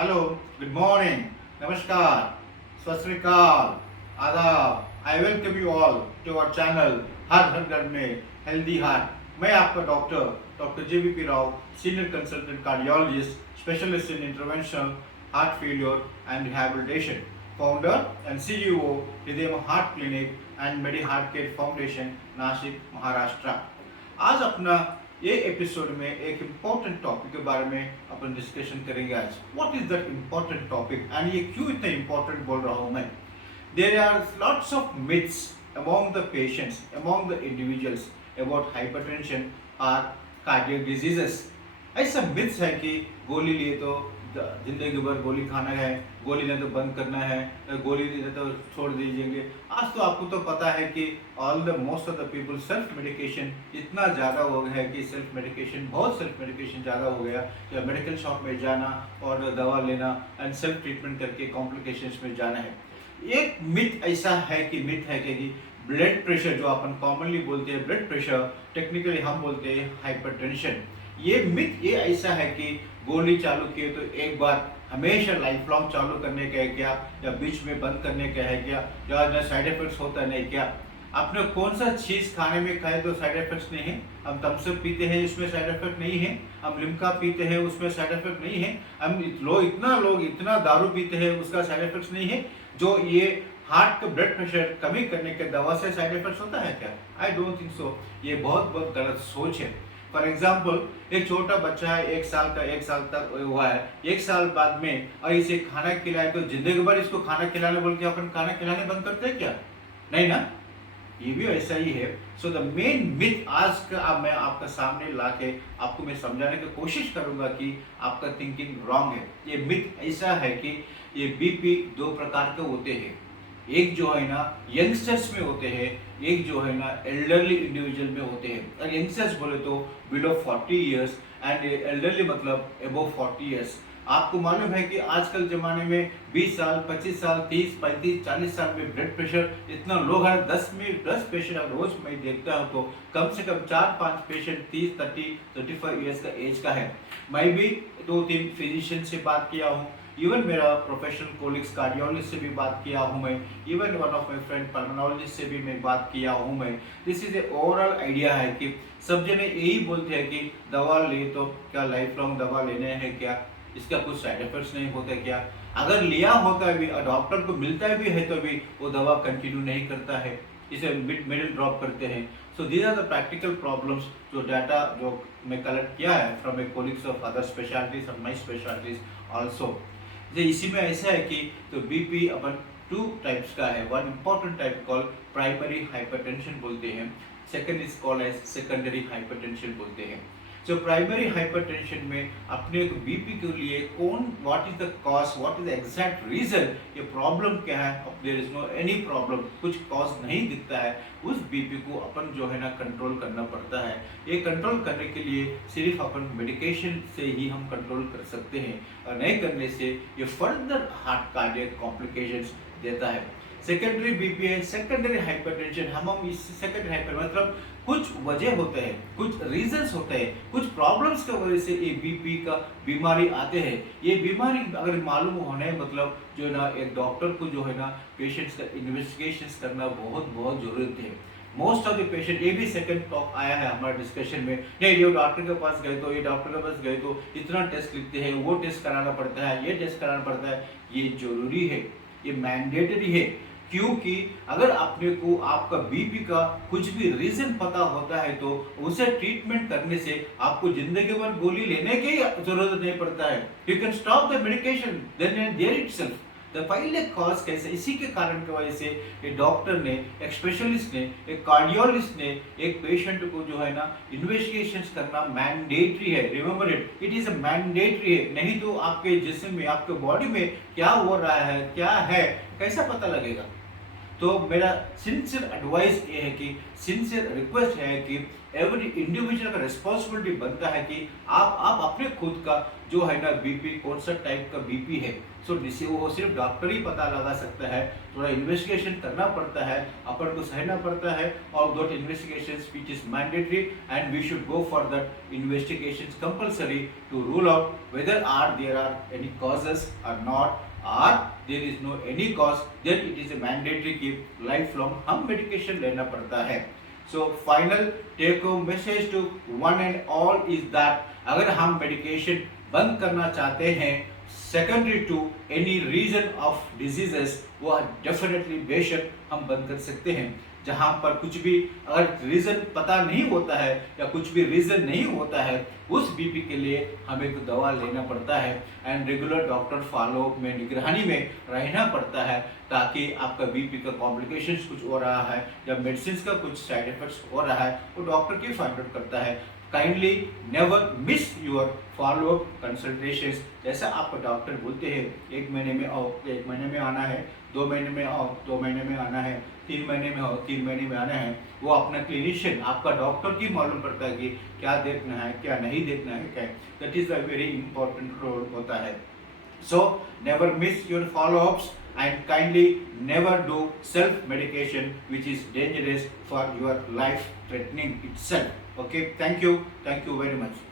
Hello, good morning, नमस्कार, सत श्री अकाल, आदाब। I welcome you all to our channel हर हर घर में हेल्दी हार्ट। मैं आपका doctor JVP Rao, senior consultant cardiologist, specialist in interventional heart failure and rehabilitation, founder and CEO Hriday heart clinic and medi heart care foundation, Nashik, Maharashtra. आज अपना ये episode में एक इम्पोर्टेंट टॉपिक के बारे में अपन डिस्कशन करेंगे। आज what is that important topic and ये क्यों इतना इम्पोर्टेंट बोल रहा हूँ मैं। There are lots of myths among the patients, among the individuals about hypertension और कार्डियक डिजीजेस। ऐसा मिथ्स है कि गोली लिए तो जिंदगी भर गोली खाना है, गोली ने तो बंद करना है, गोली ने तो छोड़ दीजिएंगे। आज तो आपको तो पता है कि all the most of the people self medication इतना ज़्यादा हो गया है कि सेल्फ मेडिकेशन ज़्यादा हो गया कि मेडिकल शॉप में जाना और दवा लेना एंड सेल्फ ट्रीटमेंट करके कॉम्प्लिकेशंस में जाना है। एक मिथ ऐसा है कि ब्लड प्रेशर, जो अपन कॉमनली बोलते हैं ब्लड प्रेशर, टेक्निकली हम बोलते हैं हाइपरटेंशन। ये मिथ ये ऐसा है कि गोली चालू किए तो एक बार हमेशा लाइफ लॉन्ग चालू करने का है क्या, या बीच में बंद करने का है क्या, या साइड इफेक्ट्स होता नहीं क्या। आपने कौन सा चीज़ खाने में खाए तो साइड इफेक्ट्स नहीं है। हम थम्सअप पीते हैं, उसमें साइड इफेक्ट नहीं है। हम लिम्का पीते हैं, उसमें साइड इफेक्ट नहीं है। हम लोग इतना दारू पीते हैं, उसका साइड इफेक्ट्स नहीं है। जो ये हार्ट का ब्लड प्रेशर कमी करने के दवा से साइड इफेक्ट्स होता है क्या? I don't think so. ये बहुत गलत सोच है। फॉर एग्जाम्पल, एक छोटा बच्चा है, 1 साल तक हुआ है, 1 साल बाद में और इसे खाना खिलाए तो जिंदगी भर इसको खाना खिलाने बोल के अपन खाना खिलाने बंद करते हैं क्या? नहीं ना। ये भी ऐसा ही है। सो द मेन मिथ आज का मैं आपका सामने लाके आपको मैं समझाने की कोशिश करूंगा कि आपका थिंकिंग रॉन्ग है। ये मिथ ऐसा है कि ये बीपी 2 प्रकार के होते हैं। एक जो है ना यंगस्टर्स में होते हैं, एक जो है ना एल्डरली इंडिविजुअल में होते हैं। और यंगस्टर्स बोले तो बिलो 40 ईयर्स एंड एल्डरली मतलब अबव 40 ईयर्स। आपको मालूम है कि आजकल ज़माने में 20 साल, 25 साल, 30, 35, 40 साल में ब्लड प्रेशर इतना लो है। 10 पेशेंट रोज मैं देखता हूँ तो कम से कम 4-5 पेशेंट 30, 30, 35 ईयर्स का एज का है। मैं भी 2-3 फिजिशियन से बात किया हूँ, इवन मेरा प्रोफेशनल कोलिग्स कार्डियोलॉजिस्ट से भी बात किया हूँ मैं, even one of my friend pulmonologist से भी मैं बात किया हूँ मैं। This is a overall idea है कि सब जने यही बोलते हैं कि दवा ले तो क्या लाइफ लॉन्ग दवा लेने हैं क्या, इसका कुछ साइड इफेक्ट्स नहीं होता क्या। अगर लिया होता है भी और डॉक्टर को मिलता है भी है तो भी वो दवा कंटिन्यू नहीं करता है, इसे मिडिल ड्रॉप करते हैं। So these are the practical problems जो डाटा जो मैं कलेक्ट किया है from a colleagues of other specialities और माई स्पेशलिटीज ऑल्सो। इसी में ऐसा है कि तो बीपी अपन 2 टाइप्स का है। One important type call primary hypertension बोलते हैं, second is called as secondary hypertension बोलते हैं। जो प्राइमरी हाइपरटेंशन में अपने को बीपी के लिए what is the cause, what is the exact reason, ये प्रॉब्लम क्या है, there is no any problem, कुछ कॉज नहीं दिखता है, उस बीपी को अपन जो है ना कंट्रोल करना पड़ता है। ये कंट्रोल करने के लिए सिर्फ अपन मेडिकेशन से ही हम कंट्रोल कर सकते हैं, और नहीं करने से ये फर्दर हार्ट कार्डियक कॉम्प्लिकेशंस देता है। सेकेंडरी बीपी है, सेकेंडरी हाइपरटेंशन। हम इस सेकेंडरी हाइपर मतलब कुछ वजह होते हैं, कुछ रीजंस होते हैं, कुछ प्रॉब्लम्स की वजह से ये बीपी का बीमारी आते हैं। ये बीमारी अगर मालूम होने मतलब जो है ना एक डॉक्टर को जो है ना पेशेंट्स का इन्वेस्टिगेशंस करना बहुत जरूरत है। मोस्ट ऑफ द पेशेंट, ये भी सेकंड टॉक आया है हमारे डिस्कशन में, नहीं ये डॉक्टर के पास गए तो इतना टेस्ट लिखते हैं, वो टेस्ट कराना पड़ता है, ये टेस्ट कराना पड़ता है। ये जरूरी है, ये मैंडेटरी है, क्योंकि अगर अपने को आपका बीपी का कुछ भी रीजन पता होता है तो उसे ट्रीटमेंट करने से आपको जिंदगी भर गोली लेने की जरूरत नहीं पड़ता है। You can stop the medication then and there itself. The पहले कॉज कैसे, इसी के कारण की वजह से एक डॉक्टर ने, एक स्पेशलिस्ट ने, एक कार्डियोलॉजिस्ट ने एक पेशेंट को जो है ना इन्वेस्टिगेशंस करना मैंडेटरी है। Remember it, it is a mandatory है। नहीं तो आपके जिस्म में, आपके बॉडी में क्या हो रहा है, क्या है, कैसा पता लगेगा। तो मेरा सिंसियर एडवाइस ये है कि, सिंसियर रिक्वेस्ट है कि एवरी इंडिविजुअल का रिस्पॉन्सिबिलिटी बनता है कि आप अपने खुद का जो है ना बीपी कौन सा टाइप का बीपी है, सो वो सिर्फ डॉक्टर ही पता लगा सकता है। थोड़ा इन्वेस्टिगेशन करना पड़ता है, अपन को सहना पड़ता है, और those investigations which is mandatory and we should go for that investigations compulsory to rule out whether there are any causes और not, or there is no any cause, then it is a mandatory कि lifelong हम medication लेना पड़ता है। So final take home message to one and all is that अगर हम medication बंद करना चाहते हैं secondary to any reason of diseases, वो definitely बेशक हम बंद कर सकते हैं। जहाँ पर कुछ भी अगर रीज़न पता नहीं होता है या कुछ भी रीज़न नहीं होता है, उस बीपी के लिए हमें तो दवा लेना पड़ता है एंड रेगुलर डॉक्टर फॉलोअप में निगरानी में रहना पड़ता है, ताकि आपका बीपी का कॉम्प्लिकेशंस कुछ हो रहा है या मेडिसिन का कुछ साइड इफेक्ट्स हो रहा है, वो डॉक्टर की फाइंड आउट करता है। Kindly never miss your follow up consultations. जैसा आपको डॉक्टर बोलते हैं 1 महीने में आओ, 1 महीने में आना है, 2 महीने में आओ, 2 महीने में आना है, 3 महीने में आओ, 3 महीने में आना है, वो अपना क्लिनिशियन आपका डॉक्टर की मालूम पड़ता है कि क्या देखना है क्या नहीं देखना है क्या। That is a very important role होता है। So never miss your follow-ups and kindly never do self-medication which is dangerous for your life threatening itself. Okay, thank you very much.